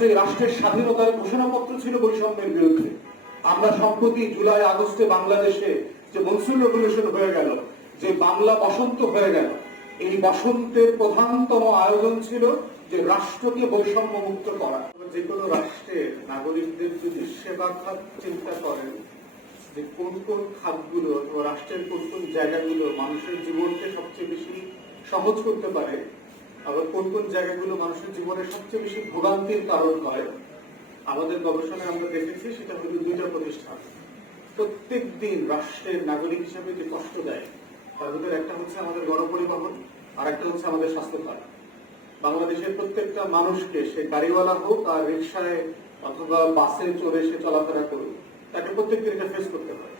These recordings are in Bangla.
যে রাষ্ট্রের স্বাধীনতার ঘোষণাপত্র ছিল বৈষম্যের বিরুদ্ধে, আমরা সম্প্রতি জুলাই, আগস্টে বাংলাদেশে যে মনসুন রেভলিউশন হয়ে গেল, যে বাংলা বসন্ত হয়ে গেল, এই বসন্তের প্রধানতম আয়োজন ছিল যে রাষ্ট্রকে বৈষম্য মুক্ত করা। যে কোনো রাষ্ট্রের নাগরিকদের যদি সেবা খাত চিন্তা করেন, যে কোন কোন খাতগুলো রাষ্ট্রের কোন কোন জায়গাগুলো মানুষের জীবনকে সবচেয়ে বেশি সহজ করতে পারে আবার কোন কোন জায়গাগুলো মানুষের জীবনে সবচেয়ে বেশি ভোগান্তির কারণ হয়, আমাদের গবেষণায় আমরা দেখেছি, সেটা হলো দুইটা প্রতিষ্ঠান প্রত্যেক দিন রাষ্ট্রের নাগরিক হিসেবে যে কষ্ট দেয়, তার ভিতরে একটা হচ্ছে আমাদের গণপরিবহন, আর একটা হচ্ছে আমাদের স্বাস্থ্যখাত বাংলাদেশের প্রত্যেকটা মানুষকে সে গাড়িওয়ালা হোক আর রিক্সায় অথবা বাসে চড়ে সে চলাফেরা করুক, তাকে প্রত্যেক দিন এটা ফেস করতে হয়।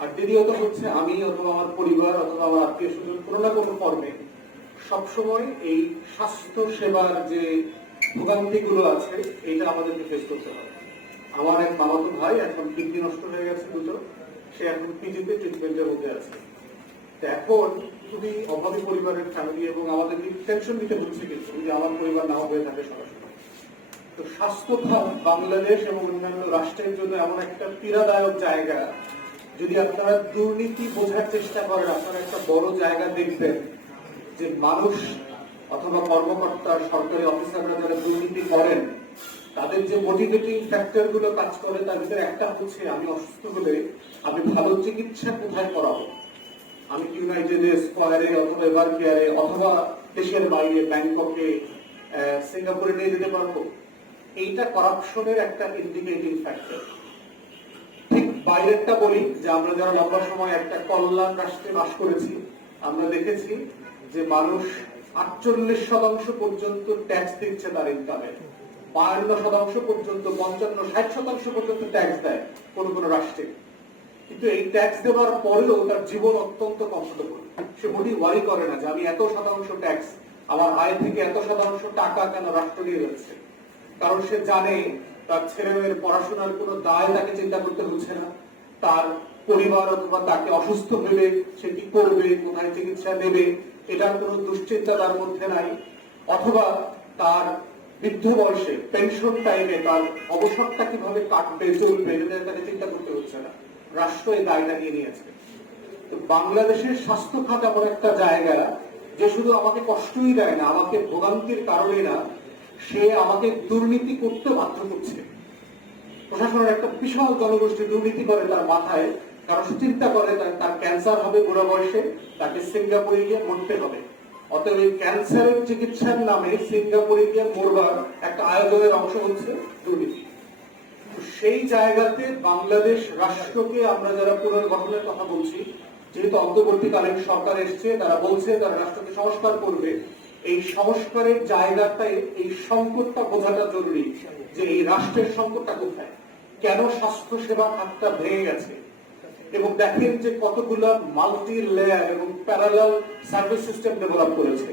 আর দ্বিতীয়ত হচ্ছে আমি অথবা আমার পরিবার অথবা আমার আত্মীয় স্বজন কোনো না কোনো কর্মে সবসময় এই স্বাস্থ্য সেবার যে ভোগান্তিগুলো আছে, এইটা আমাদেরকে ফেস করতে হয় আমার এক মামাতো ভাই এখন কিডনি নষ্ট হয়ে গেছে দুটো, সে এখন পিজিতে ট্রিটমেন্টের মধ্যে আছে। এখন খুবই অভাবী পরিবারের ফ্যামিলি এবং আমাদের টেনশন নিতে হচ্ছে কিন্তু যদি আমার পরিবার না হয়ে থাকে সরাসরি। তো স্বাস্থ্য খাত বাংলাদেশ এবং অন্যান্য রাষ্ট্রের জন্য এমন একটা পীড়াদায়ক জায়গা। যদি আপনারা দুর্নীতি বোঝার চেষ্টা করেন, আপনারা একটা বড় জায়গা দেখবেন। যে মানুষ অথবা কর্মকর্তা সরকারি অফিসাররা যারা দুর্নীতি করেন, তাদের যে মোটিভেটিং ফ্যাক্টরগুলো কাজ করে, তার ভিতরে একটা হচ্ছে আমি অসুস্থ হলে আমি ভালো চিকিৎসা কোথায় করাবো? আমি ইউনাইটেডে স্কোয়ারে অথবা এভার কেয়ারে অথবা দেশের বাইরে ব্যাংককে সিঙ্গাপুরে নিয়ে যেতে পারব? এইটা করাপশনের একটা ইন্ডিকেটিং ফ্যাক্টর ঠিক বাইরেরটা বলি, যে আমরা যারা লম্বা সময় একটা কল্যাণ রাষ্ট্রে বাস করেছি, আমরা দেখেছি যে মানুষ আটচল্লিশ শতাংশ পর্যন্ত ট্যাক্স দিচ্ছে তার ইনকামে বায়ান্ন শতাংশ পর্যন্ত, পঞ্চান্ন, ষাট শতাংশ পর্যন্ত ট্যাক্স দেয় কোন কোন রাষ্ট্রে। কিন্তু এই ট্যাক্স দেওয়ার পরেও তার জীবন অত্যন্ত কমফোর্টেবল সে মোটেই ওয়ারি করে না যে আমি এত শতাংশ ট্যাক্স আমার আয় থেকে এত শতাংশ টাকা কেন রাষ্ট্র দিয়ে যাচ্ছে? কারণ সে জানে তার ছেলে মেয়ের পড়াশোনার কোনো দায় তাকে চিন্তা করতে হচ্ছে না। তার পরিবার অথবা তাকে অসুস্থ হলে সে কি করবে, কোথায় চিকিৎসা নেবে এটার কোনো দুশ্চিন্তা তার মধ্যে নাই। অথবা তার বৃদ্ধ বয়সে পেনশন টাইমে তার অবসরটা কীভাবে কাটবে, চলবে, এটা তাকে চিন্তা করতে হচ্ছে না। রাষ্ট্র এই দায়টা নিয়ে নিয়েছে। বাংলাদেশের স্বাস্থ্য খাত এমন একটা জায়গা যে শুধু আমাকে কষ্টই দেয় না, আমাকে ভোগান্তির কারণে না, সে আমাকে দুর্নীতি করতে বাধ্য করছে। প্রশাসনের একটা বিশাল জনগোষ্ঠী দুর্নীতি করে তার মাথায়। কারণ চিন্তা করে তার- ক্যান্সার হবে বুড়া বয়সে, তাকে সিঙ্গাপুরে গিয়ে মরতে হবে। অতএব এই ক্যান্সারের চিকিৎসার নামে সিঙ্গাপুরে গিয়ে মরবার একটা আয়োজনের অংশ হচ্ছে দুর্নীতি। সেই জায়গাতে বাংলাদেশ রাষ্ট্রকে আমরা যারা পুনর্গঠনের কথা বলছি, যেহেতু অন্তর্বর্তীকালীন সরকার এসছে, তারা বলছে, তারা রাষ্ট্রকে সংস্কার করবে, এই সংস্কারের জায়গাটায় এই সংকটটা বোঝাটা জরুরি যে এই রাষ্ট্রের সংকটটা কোথায়? কেন স্বাস্থ্য সেবা ভেঙে গেছে? এবং দেখেন যে কতগুলো মাল্টি লেয়ার এবং প্যারালাল সার্ভিস সিস্টেম ডেভেলপ করেছে।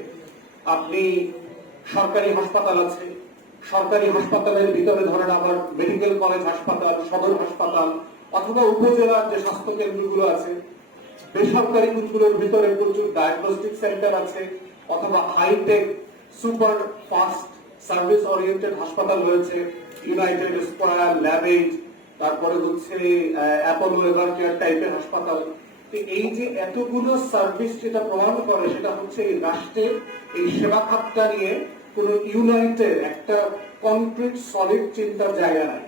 আপনি সরকারি হাসপাতাল আছে, সরকারি হাসপাতালের ভিতরে ধরেন আবার মেডিকেল কলেজ হাসপাতাল, সদর হাসপাতাল, অথবা উপজেলার যে স্বাস্থ্য কেন্দ্রগুলো আছে, বেসরকারি গুলোর ভিতরে প্রচুর ডায়াগনস্টিক সেন্টার আছে, অথবা hi tech super fast service oriented হাসপাতাল রয়েছে ইউনাইটেড স্কোয়ার ল্যাবেজ তারপরে হচ্ছে অ্যাপোলো এভার কেয়ার টাইপের হাসপাতাল। এই যে এতগুলো সার্ভিস যেটা প্রদান করে, সেটা হচ্ছে এই রাষ্ট্রের এই সেবা খাতটা নিয়ে কোন ইউনাইটেড একটা কনক্রিট সলিড চিন্তার জায়গা নাই।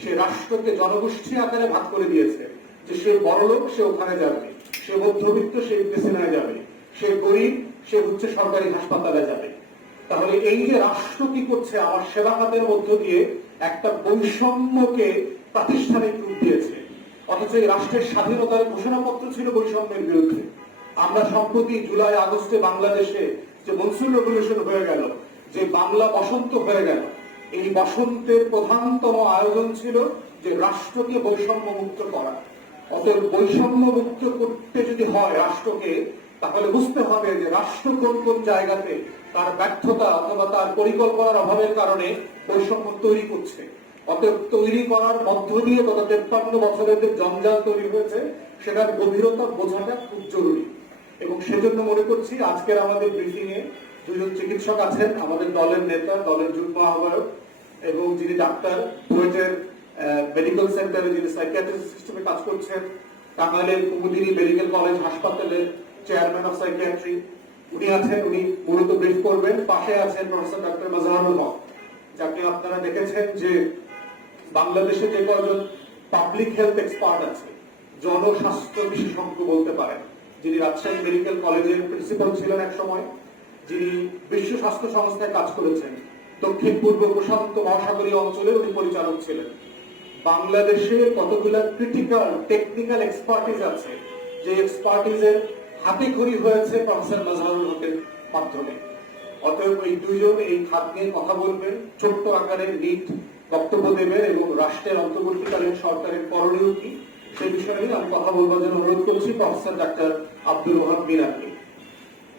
সে রাষ্ট্রকে জনগোষ্ঠী আকারে ভাগ করে দিয়েছে যে সে বড়লোক, সে ওখানে যাবে। সে মধ্যবিত্ত, সে ইবতেসিনায় যাবে। সে গরিব, সে হচ্ছে সরকারি হাসপাতালে যাবে। তাহলে এই যে রাষ্ট্র কি করছে, আমার সেবা খাতের মধ্য দিয়ে একটা বৈষম্যকে প্রাতিষ্ঠানিক রূপ দিয়েছে। অথচ এই রাষ্ট্রের স্বাধীনতার ঘোষণাপত্র ছিল বৈষম্যের বিরুদ্ধে। আমরা সম্প্রতি জুলাই, আগস্টে বাংলাদেশে যে মনসুন রেভলিউশন হয়ে গেল, যে বাংলা বসন্ত হয়ে গেল, এই বসন্তের প্রধানতম আয়োজন ছিল যে রাষ্ট্রকে বৈষম্য মুক্ত করা। অতএব বৈষম্য মুক্ত করতে যদি হয় রাষ্ট্রকে, তাহলে বুঝতে হবে যে রাষ্ট্র কোন কোন জায়গাতে তার ব্যর্থতা অথবা তার পরিকল্পনার অভাবের কারণে বৈষম্য তৈরি করছে। অতএব তৈরি করার মধ্য দিয়ে গত তেপ্পান্ন বছরের যে জঞ্জাল তৈরি হয়েছে, সেটার গভীরতা বোঝাটা খুব জরুরি। এবং সেজন্য মনে করছি আজকের আমাদের ব্রিফিং এ দুজন চিকিৎসক আছেন, আমাদের দলের নেতা, দলের যুগ্ম আহ্বায়ক এবং যিনি ডাক্তার, বুয়েটের মেডিকেল সেন্টারে যিনি সাইকিয়াট্রিস্ট সিস্টেমে কাজ করছেন, টাঙ্গাইলের কুমুদিনী মেডিকেল কলেজ হাসপাতালের চেয়ারম্যান অফ সাইকিয়াট্রি উনি আছেন, উনি মূলত ব্রিফ করবেন। পাশে আছেন প্রফেসর ডাক্তার মাজাহারুল হক, যাকে আপনারা দেখেছেন যে বাংলাদেশে যে কজন পাবলিক হেলথ এক্সপার্ট আছে, জনস্বাস্থ্য বিশেষজ্ঞ বলতে পারেন, যিনি রাজশাহী মেডিকেল কলেজের প্রিন্সিপাল ছিলেন এক সময় যিনি বিশ্ব স্বাস্থ্য সংস্থায় কাজ করেছেন। দক্ষিণ পূর্ব প্রশান্ত মহাসাগরীয় অঞ্চলের উনি পরিচালক ছিলেন। বাংলাদেশে কতগুলো ক্রিটিক্যাল টেকনিক্যাল এক্সপার্টিজ আছে, যে এক্সপার্টিজের হাতে খড়ি হয়েছে প্রফেসর মাজহারুল হকের মাধ্যমে। অতএব এই দুইজন এই খাত নিয়ে কথা বলবেন ছোট্ট আকারে নিট বক্তব্য দেবেন এবং রাষ্ট্রের অন্তর্বর্তীকালীন সরকারের করণীয় কি, সে বিষয়ে আমি কথা বলবার জন্য অনুরোধ করছি প্রফেসর ডাক্তার আব্দুল রহমান মিরাকে